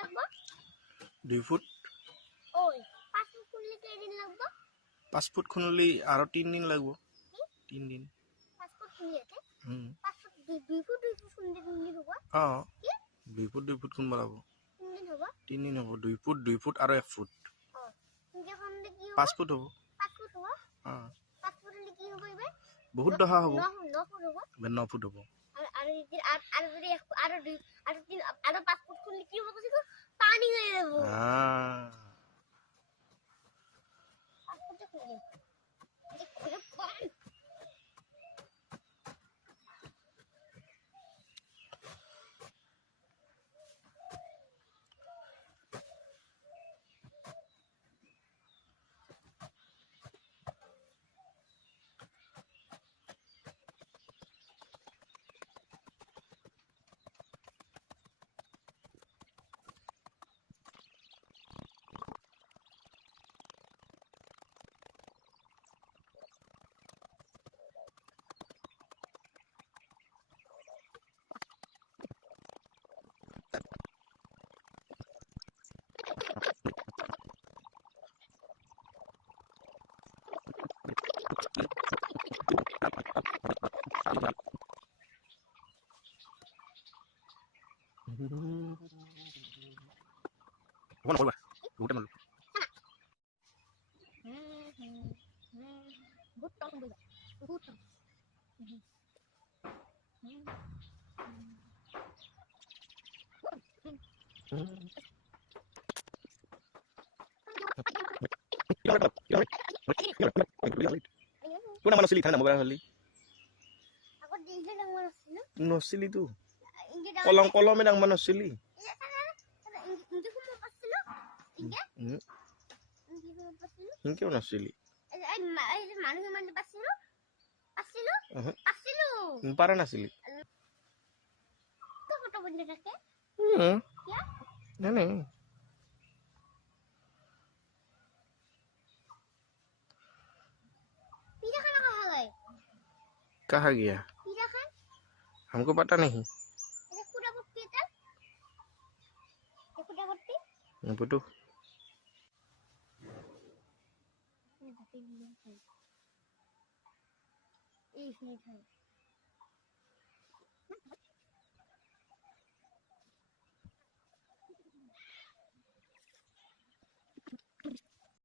লাগবো 2 ফুট ওই 5 ফুট খুললে কেদিন লাগবো 5 ফুট খুনলি আর 3 দিন লাগবো 3 দিন 5 ফুট খুলিয়েতে 5 ফুট 2 ফুট খুললে দিন হবো কি 2 ফুট খুনবা লাগবো 3 দিন হবো 3 দিন হবো 2 ফুট আর 1 ফুট যখন কি 5 ফুট হবো 5 ফুট হবো 5 ফুট হলে কি হবে এবার বহুত দহা হবো 9 ফুট হবো 9 ফুট হবো আর যদি আর 5 ফুট খুললে কি হবে কিছু পানি হয়ে যাবো 5 ফুট খুললে খুলে পানি কোন কইবা উঠে মারলো বহুত টক বইবা বহুত টক কোন মানুষ ছিলি থানা মোবাইল হলি আগত দিলে ডাঙৰ আছিল নছিলি তু ইংগে কলমে ডাঙৰ নছিলি ইংগে কোন পাছিল ইংগে ইংগে পাছিল ইংকে নছিলি এই মানুহ মানে পাছিল পাৰা নাছিলি তো ফটো বন্ধ থাকে क्या नहीं पीरा खाना कहाँ गए कहाँ गया पीरा खान हमको पता नहीं ये पूरा पट्टी था ये पूरा पट्टी पुटू ये इसमें था